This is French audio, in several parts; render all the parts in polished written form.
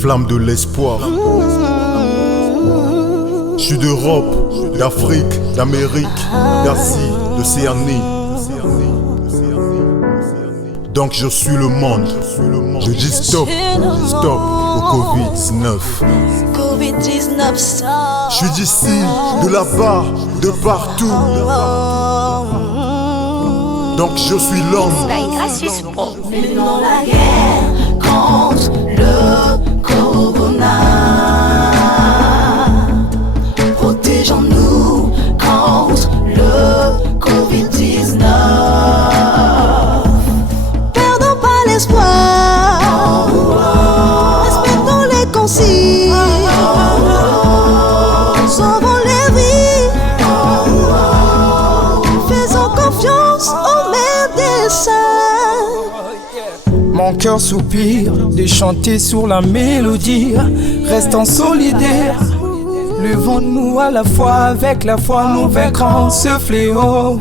flamme de l'espoir. Je suis d'Europe, d'Afrique, d'Amérique, d'Asie, d'Océanie. Donc je suis le monde. Je dis stop, stop au Covid-19. Je suis d'ici, de là-bas, de partout. Donc je suis l'homme. Menons la guerre contre le corona. Protégeons-nous contre le Covid-19. Perdons pas l'espoir. Respectons les consignes. Sauvons les vies. Faisons confiance aux médecins. Mon cœur soupire de chanter sur la mélodie. Restons solidaires. Levons-nous à la fois, avec la foi nous vaincrons ce fléau.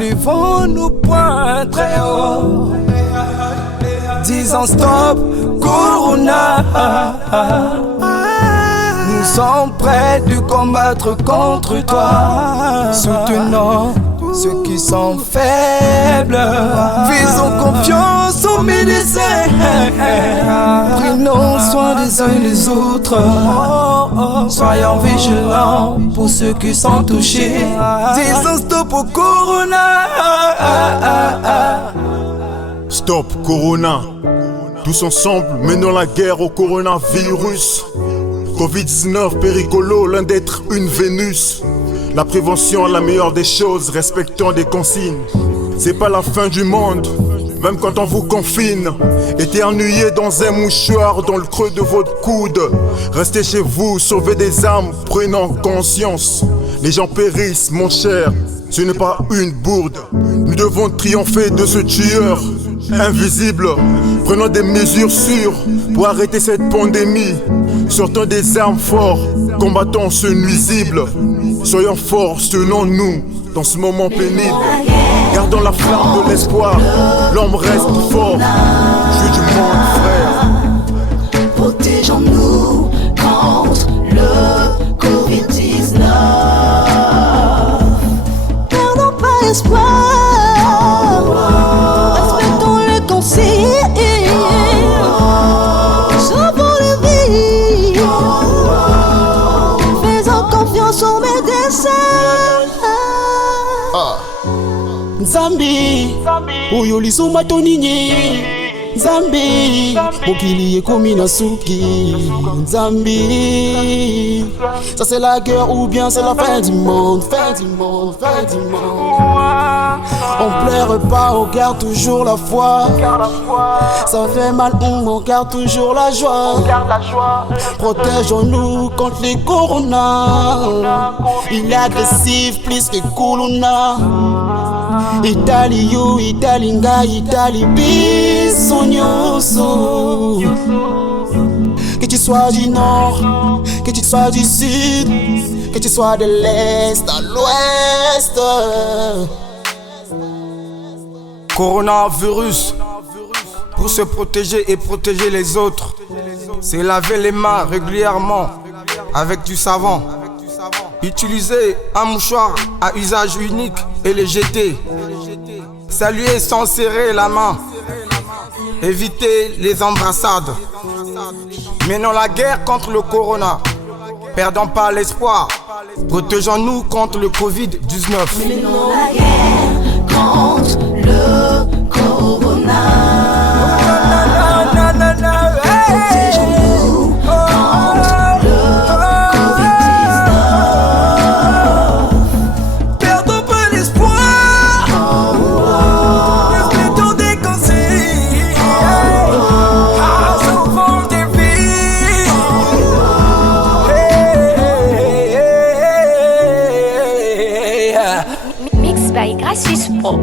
Levons-nous point très haut. Disons stop, Corona. Nous sommes prêts de combattre contre toi. Soutenons ceux qui sont faibles. Faisons confiance aux médecins. Prenons soin des uns et des autres. Soyons vigilants pour ceux qui sont touchés. Disons stop au corona. Stop Corona. Tous ensemble, menons la guerre au coronavirus. Covid-19, péricolo, loin d'être une Vénus. La prévention est la meilleure des choses, respectons des consignes. C'est pas la fin du monde, même quand on vous confine. Éternuez dans un mouchoir dans le creux de votre coude. Restez chez vous, sauvez des âmes, prenons conscience. Les gens périssent, mon cher, ce n'est pas une bourde. Nous devons triompher de ce tueur invisible. Prenons des mesures sûres pour arrêter cette pandémie. Sortons des armes fortes, combattons ce nuisible. Soyons forts, tenons-nous dans ce moment pénible. Gardons la flamme de l'espoir, l'homme reste fort. Je suis du monde, frère. Protégeons-nous contre le Covid-19. Perdons pas espoir. Respectons les consignes. Sauvons les vies. Faisons confiance aux médecins. Nzambi, oyo lisuma toninye. Nzambi, mokili ekomi na suki. Nzambi, ça c'est la guerre ou bien c'est la fin du monde, fin du monde, fin du monde. On pleure pas, on garde toujours la foi. Ça fait mal, on garde toujours la joie. Protégeons-nous contre les corona. Il est agressif plus que corona. Italie yo, Italie nga, Italie biso nyonso. Que tu sois du nord, que tu sois du sud, que tu sois de l'est à l'ouest. Coronavirus, pour se protéger et protéger les autres, c'est laver les mains régulièrement avec du savon. Utiliser un mouchoir à usage unique et le jeter. Saluer sans serrer la main. Éviter les embrassades. Menons la guerre contre le corona. Perdons pas l'espoir. Protégeons-nous contre le Covid-19. Menons la guerre contre le corona. Protégeons-nous contre le Covid-19. Perdons pas l'espoir. Respectons des consignes. Sauvons des vies. Mix by Gracious Pro.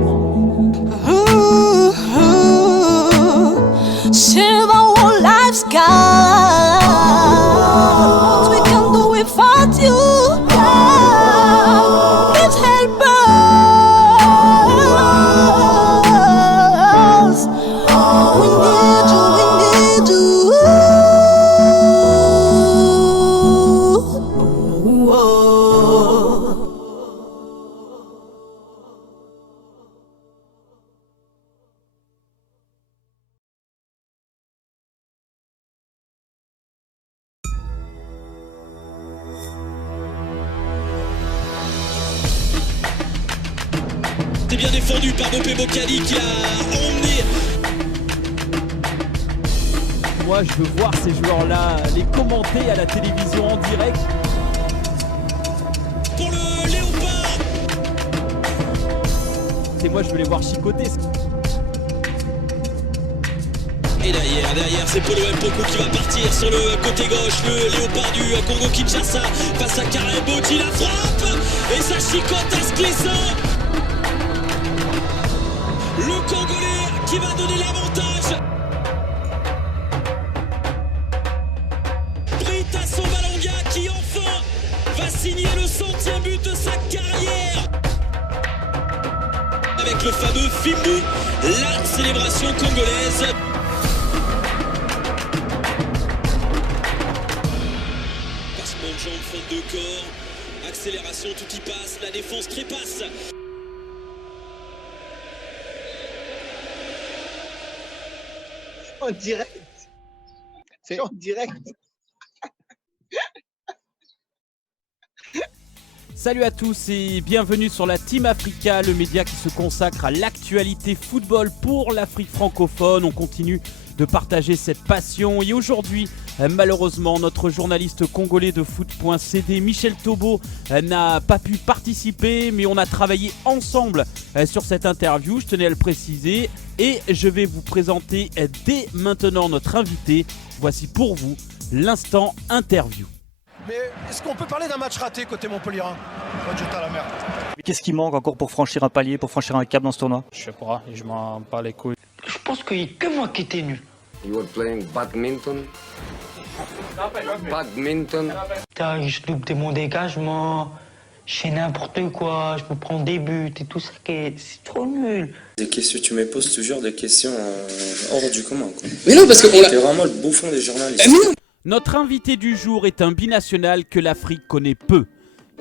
Save our lives, God. What we can do without you, God. Please help us. We need you. C'était bien défendu par Bopé Bocali qui l'a emmené. Moi, je veux voir ces joueurs-là les commenter à la télévision en direct. Pour le Léopard. Et moi, je veux les voir chicoter. Et derrière, c'est Polo Mpoko qui va partir sur le côté gauche. Le Léopard du Congo-Kinshasa face à Karembo qui la frappe. Et ça chicote à Skleso. Le Congolais qui va donner l'avantage. Brita Sombalonga qui enfin va signer le 100e but de sa carrière. Avec le fameux Fimbu, la célébration congolaise. Passement de jambes, faute de corps, accélération, tout y passe, la défense trépasse. En direct. C'est en direct. Salut à tous et bienvenue sur la Team Africa, le média qui se consacre à l'actualité football pour l'Afrique francophone. On continue de partager cette passion et aujourd'hui, malheureusement, notre journaliste congolais de foot.cd, Michel Tobo, n'a pas pu participer, mais on a travaillé ensemble sur cette interview, je tenais à le préciser, et je vais vous présenter dès maintenant notre invité. Voici pour vous l'instant interview. Mais est-ce qu'on peut parler d'un match raté côté Montpellierin? J'étais à la merde. Qu'est-ce qui manque encore pour franchir un palier, pour franchir un cap dans ce tournoi? Je sais pas, je m'en bats les couilles. Je pense qu'il n'y a que moi qui étais nul. You were playing badminton. Badminton. Putain, je loupe mon dégagement, je fais n'importe quoi, je me prends des buts et tout ça, c'est trop nul. Des questions, tu me poses toujours des questions hors du commun, quoi. Mais non, parce que t'es vraiment le bouffon des journalistes. Notre invité du jour est un binational que l'Afrique connaît peu.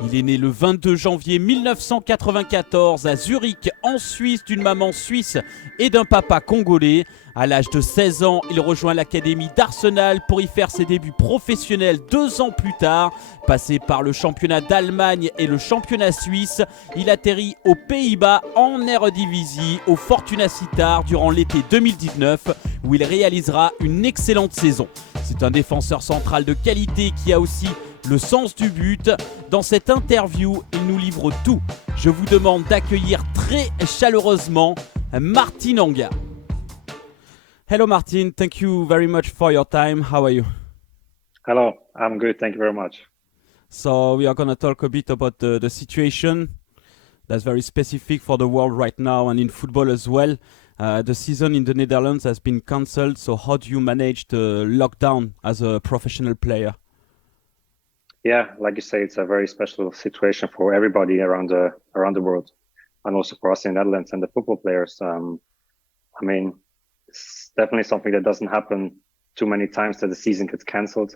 Il est né le 22 janvier 1994 à Zurich, en Suisse, d'une maman suisse et d'un papa congolais. À l'âge de 16 ans, il rejoint l'académie d'Arsenal pour y faire ses débuts professionnels 2 ans plus tard. Passé par le championnat d'Allemagne et le championnat suisse, il atterrit aux Pays-Bas en Eredivisie au Fortuna Sittard durant l'été 2019 où il réalisera une excellente saison. C'est un défenseur central de qualité qui a aussi le sens du but. Dans cette interview, il nous livre tout. Je vous demande d'accueillir très chaleureusement Martin Anga. Hello Martin, thank you very much for your time. How are you? Hello, I'm good, thank you very much. So we are going to talk a bit about the situation that's very specific for the world right now and in football as well. The season in the Netherlands has been cancelled, so how do you manage the lockdown as a professional player? Yeah, like you say, it's a very special situation for everybody around the world, and also for us in the Netherlands and the football players. I mean, it's definitely something that doesn't happen too many times that the season gets cancelled.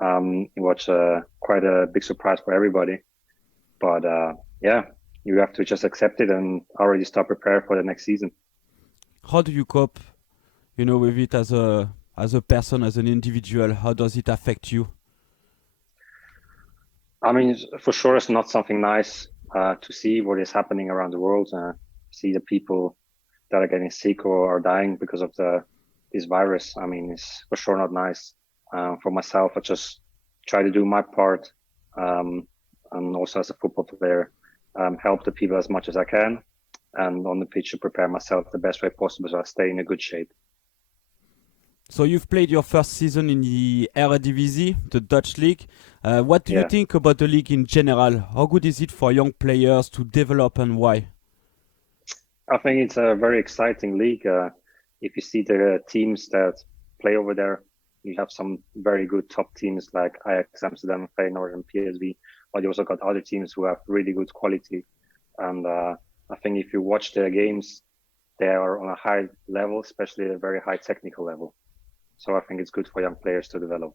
It was quite a big surprise for everybody, but yeah, you have to just accept it and already start preparing for the next season. How do you cope, with it as a person, as an individual? How does it affect you? I mean, for sure, it's not something nice to see what is happening around the world. See the people that are getting sick or are dying because of this virus. I mean, it's for sure not nice. For myself, I just try to do my part, and also as a football player, help the people as much as I can, and on the pitch to prepare myself the best way possible so I stay in a good shape. So you've played your first season in the Eredivisie, the Dutch league. What do you think about the league in general? How good is it for young players to develop and why? I think it's a very exciting league. If you see the teams that play over there, you have some very good top teams like Ajax Amsterdam, Feyenoord and PSV, but you also got other teams who have really good quality. And I think if you watch their games, they are on a high level, especially a very high technical level. So I think it's good for young players to develop.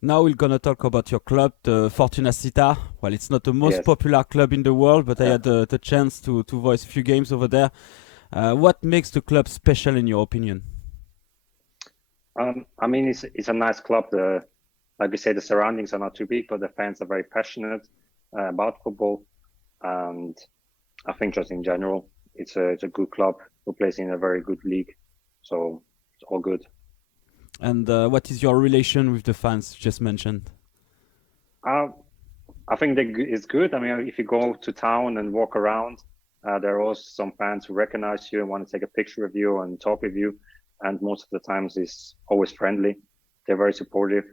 Now we're going to talk about your club, the Fortuna Sittard. Well, it's not the most popular club in the world, but I had the chance to voice a few games over there. What makes the club special in your opinion? I mean, it's a nice club. Like we say, the surroundings are not too big, but the fans are very passionate about football. And I think just in general, it's a good club who plays in a very good league, so it's all good. And what is your relation with the fans you just mentioned? I think it's good. I mean, if you go to town and walk around, there are also some fans who recognize you and want to take a picture with you and talk with you. And most of the times it's always friendly. They're very supportive,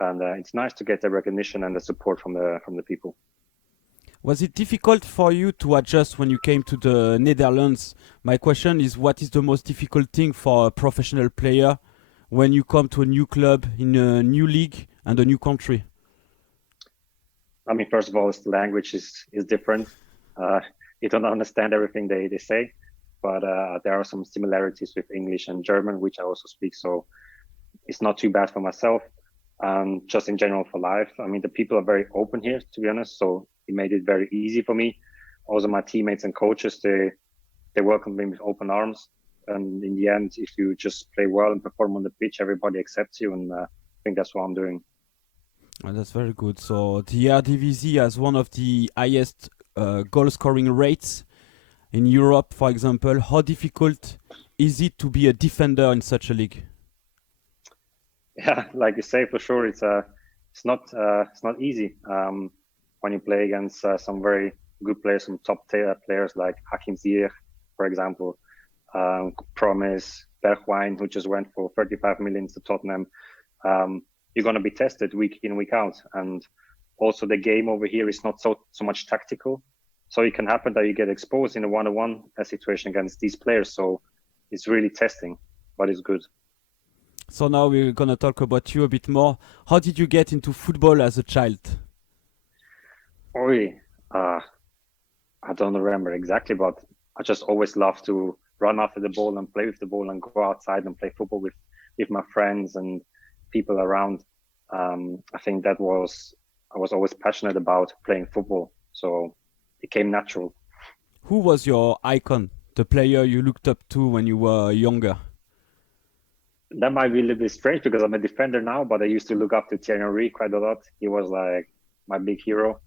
and it's nice to get the recognition and the support from the people. Was it difficult for you to adjust when you came to the Netherlands? My question is, what is the most difficult thing for a professional player when you come to a new club in a new league and a new country? I mean, first of all, the language is different. You don't understand everything they say, but there are some similarities with English and German, which I also speak. So it's not too bad for myself. Just in general for life. I mean, the people are very open here, to be honest. So it made it very easy for me. Also, my teammates and coaches, they welcomed me with open arms. And in the end, if you just play well and perform on the pitch, everybody accepts you. And I think that's what I'm doing. Oh, that's very good. So the Eredivisie has one of the highest goal scoring rates in Europe, for example. How difficult is it to be a defender in such a league? Yeah, like you say, for sure, it's not easy when you play against some very good players, some top players like Hakim Ziyech, for example, Promes, Bergwijn, who just went for 35 million to Tottenham. You're going to be tested week in, week out, and also the game over here is not so much tactical, so it can happen that you get exposed in a one-on-one situation against these players. So it's really testing, but it's good. So now we're going to talk about you a bit more. How did you get into football as a child? I don't remember exactly, but I just always loved to run after the ball and play with the ball and go outside and play football with my friends and people around. I think I was always passionate about playing football, so it came natural. Who was your icon, the player you looked up to when you were younger? That might be a little bit strange because I'm a defender now, but I used to look up to Thierry Henry quite a lot. He was like my big hero.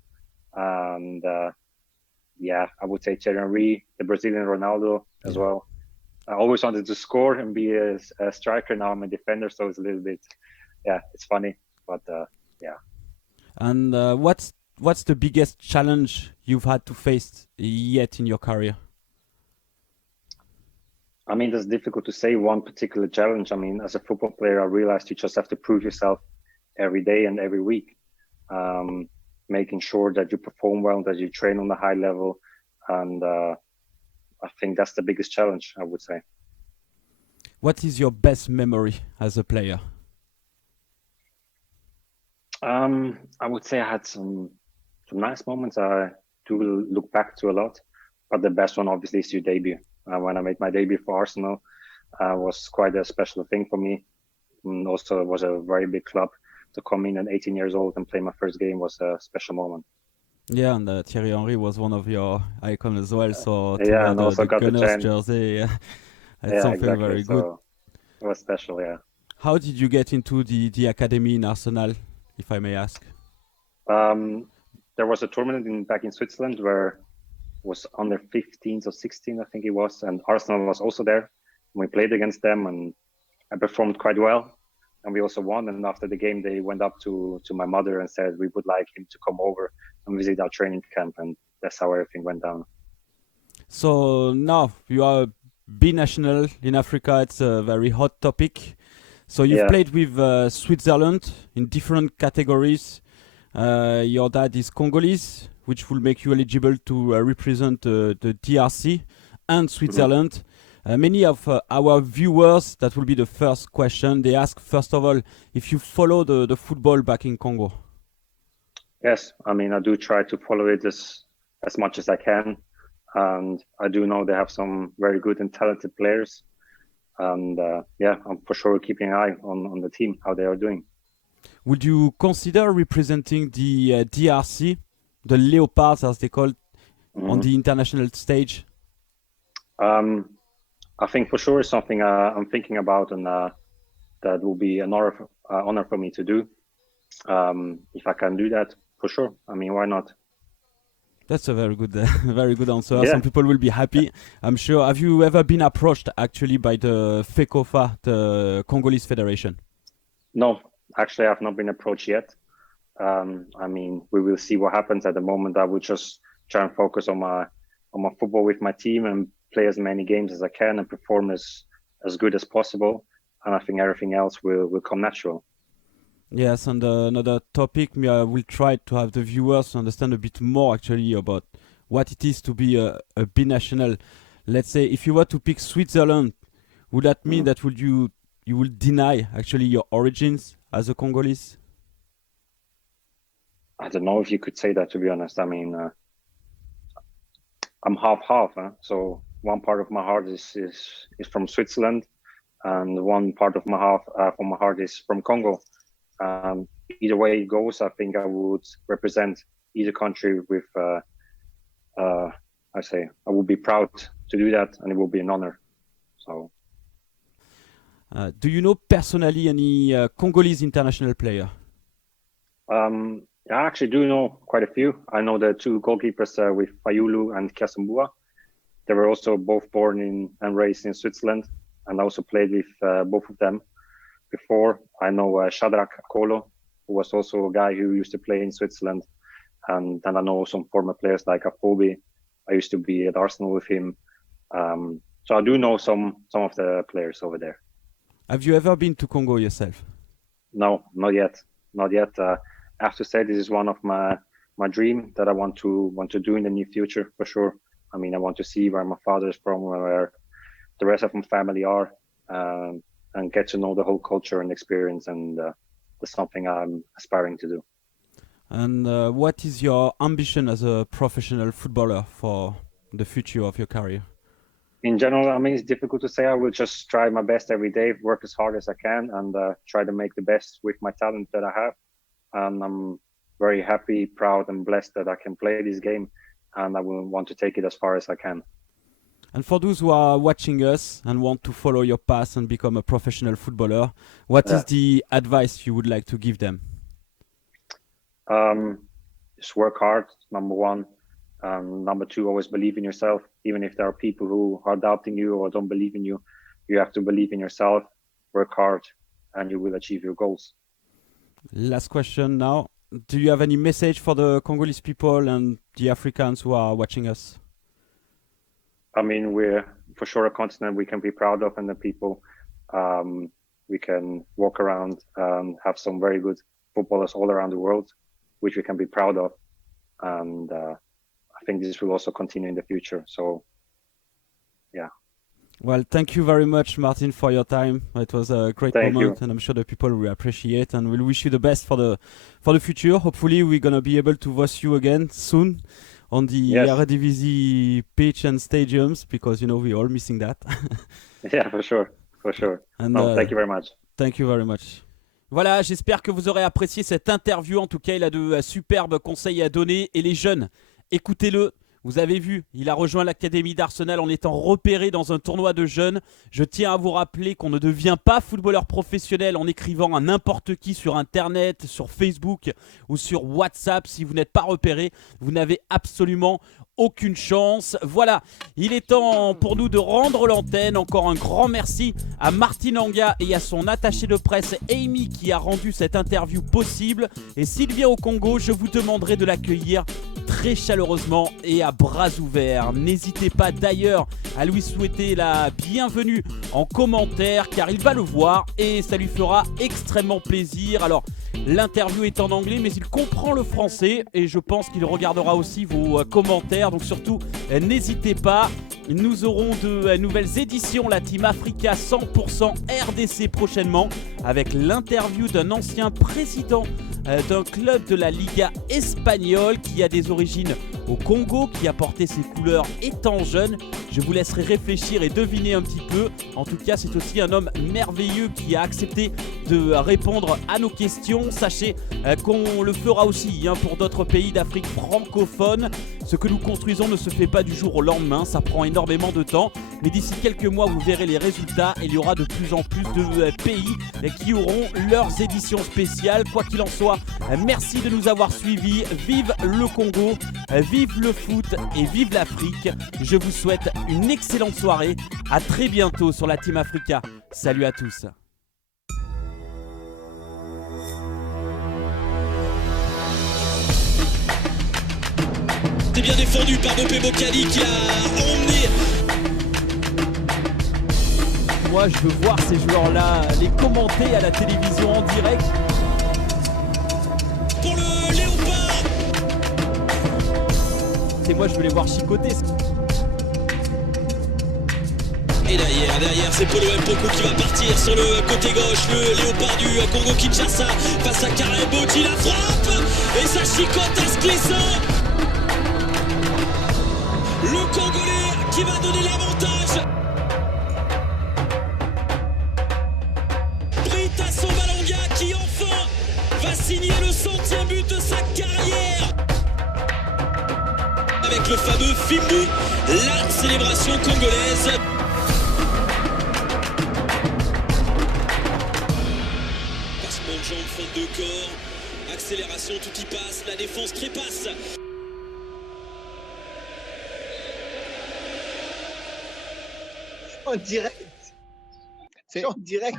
And yeah, I would say Thierry Henry, the Brazilian Ronaldo as well. I always wanted to score and be a striker. Now I'm a defender, so it's a little bit, yeah, it's funny, but yeah. And what's the biggest challenge you've had to face yet in your career? I mean, it's difficult to say one particular challenge. I mean, as a football player, I realized you just have to prove yourself every day and every week, making sure that you perform well, that you train on a high level. And I think that's the biggest challenge, I would say. What is your best memory as a player? I would say I had some nice moments. I do look back to a lot, but the best one obviously is your debut. When I made my debut for Arsenal, was quite a special thing for me. And also, it was a very big club. To come in at 18 years old and play my first game was a special moment. Yeah, and Thierry Henry was one of your icons as well. So yeah, and also got the Gunners jersey. That's something exactly. very good. So it was special, yeah. How did you get into the academy in Arsenal, if I may ask? There was a tournament back in Switzerland where was under 15s or 16, I think it was, and Arsenal was also there. We played against them, and I performed quite well, and we also won. And after the game, they went up to my mother and said we would like him to come over and visit our training camp, and that's how everything went down. So now you are binational in Africa. It's a very hot topic. So you've played with Switzerland in different categories. Your dad is Congolese, which will make you eligible to represent the DRC and Switzerland. Many of our viewers, that will be the first question. They ask, first of all, if you follow the football back in Congo. Yes, I mean, I do try to follow it as much as I can. And I do know they have some very good and talented players. And yeah, I'm for sure keeping an eye on the team, how they are doing. Would you consider representing the DRC, the Leopards as they call it, on the international stage? I think for sure it's something I'm thinking about, and that will be an honor for me to do. If I can do that, for sure. I mean, why not? That's a very good answer. Yeah. Some people will be happy, I'm sure. Have you ever been approached actually by the FECOFA, the Congolese Federation? No, actually, I've not been approached yet. I mean, we will see what happens. At the moment, I will just try and focus on my football with my team and play as many games as I can and perform as good as possible. And I think everything else will come natural. Yes, and another topic, I will try to have the viewers understand a bit more actually about what it is to be a binational. Let's say if you were to pick Switzerland, would that mean that you will deny actually your origins as a Congolese? I don't know if you could say that, to be honest. I mean, I'm half-half, so one part of my heart is from Switzerland, and one part of my heart is from Congo. Either way it goes, I think I would represent either country with, I would be proud to do that, and it will be an honor. So. Do you know personally any Congolese international player? I actually do know quite a few. I know the two goalkeepers with Fayulu and Kiasumbua. They were also both born and raised in Switzerland, and I also played with both of them before. I know Shadrach Kolo, who was also a guy who used to play in Switzerland. And then I know some former players like Afobe. I used to be at Arsenal with him. So I do know some of the players over there. Have you ever been to Congo yourself? No, not yet. Not yet. I have to say this is one of my dream that I want to do in the near future for sure. I mean, I want to see where my father is from, where the rest of my family are, and get to know the whole culture and experience. And that's something I'm aspiring to do. And what is your ambition as a professional footballer for the future of your career? In general, I mean, it's difficult to say. I will just try my best every day, work as hard as I can, and try to make the best with my talent that I have. And I'm very happy, proud, and blessed that I can play this game, and I will want to take it as far as I can. And for those who are watching us and want to follow your path and become a professional footballer, what is the advice you would like to give them? Just work hard, number one. Number two, always believe in yourself. Even if there are people who are doubting you or don't believe in you, you have to believe in yourself, work hard, and you will achieve your goals. Last question now. Do you have any message for the Congolese people and the Africans who are watching us? I mean, we're for sure a continent we can be proud of, and the people we can walk around and have some very good footballers all around the world, which we can be proud of. And I think this will also continue in the future. So, yeah. Well, thank you very much, Martin, for your time. It was a great moment, and I'm sure the people will appreciate. And we'll wish you the best for the future. Hopefully, we're gonna be able to voice you again soon on the Eredivisie pitch and stadiums, because we're all missing that. Yeah, for sure. And thank you very much. Thank you very much. Voilà, j'espère que vous aurez apprécié cette interview. En tout cas, il a de superbes conseils à donner. Et les jeunes, écoutez-le. Vous avez vu, il a rejoint l'Académie d'Arsenal en étant repéré dans un tournoi de jeunes. Je tiens à vous rappeler qu'on ne devient pas footballeur professionnel en écrivant à n'importe qui sur Internet, sur Facebook ou sur WhatsApp. Si vous n'êtes pas repéré, vous n'avez absolument aucune chance. Voilà, il est temps pour nous de rendre l'antenne. Encore un grand merci à Martin Anga et à son attaché de presse Amy qui a rendu cette interview possible. Et s'il vient au Congo, je vous demanderai de l'accueillir très chaleureusement et à bras ouverts. N'hésitez pas d'ailleurs à lui souhaiter la bienvenue en commentaire, car il va le voir et ça lui fera extrêmement plaisir. Alors, l'interview est en anglais, mais il comprend le français et je pense qu'il regardera aussi vos commentaires. Donc surtout, n'hésitez pas. Nous aurons de nouvelles éditions, la Team Africa 100% RDC prochainement, avec l'interview d'un ancien président d'un club de la Liga espagnole qui a des origines au Congo, qui a porté ses couleurs étant jeune. Je vous laisserai réfléchir et deviner un petit peu. En tout cas, c'est aussi un homme merveilleux qui a accepté de répondre à nos questions. Sachez qu'on le fera aussi pour d'autres pays d'Afrique francophone. Ce que nous construisons ne se fait pas du jour au lendemain, ça prend énormément de temps. Mais d'ici quelques mois, vous verrez les résultats et il y aura de plus en plus de pays qui auront leurs éditions spéciales. Quoi qu'il en soit, merci de nous avoir suivis. Vive le Congo, vive vive le foot et vive l'Afrique. Je vous souhaite une excellente soirée. À très bientôt sur la Team Africa. Salut à tous. C'est bien défendu par Bopé Bokali qui l'a emmené. Moi, je veux voir ces joueurs-là les commenter à la télévision en direct. Pour le Léopard. Et moi, je veux les voir chicoter. Et derrière, c'est Polo Mpoku qui va partir sur le côté gauche. Le Léopard du Congo-Kinshasa face à Karel Boji, la frappe. Et ça chicote à Sclessin. Le Congolais qui va donner l'avantage. Brita Sombalonga qui enfin va signer le 100e but de sa carrière. Avec le fameux Fimbu, la célébration congolaise. Passement de jambes, fin de corps, accélération, tout y passe, la défense trépasse. En direct. C'est en direct.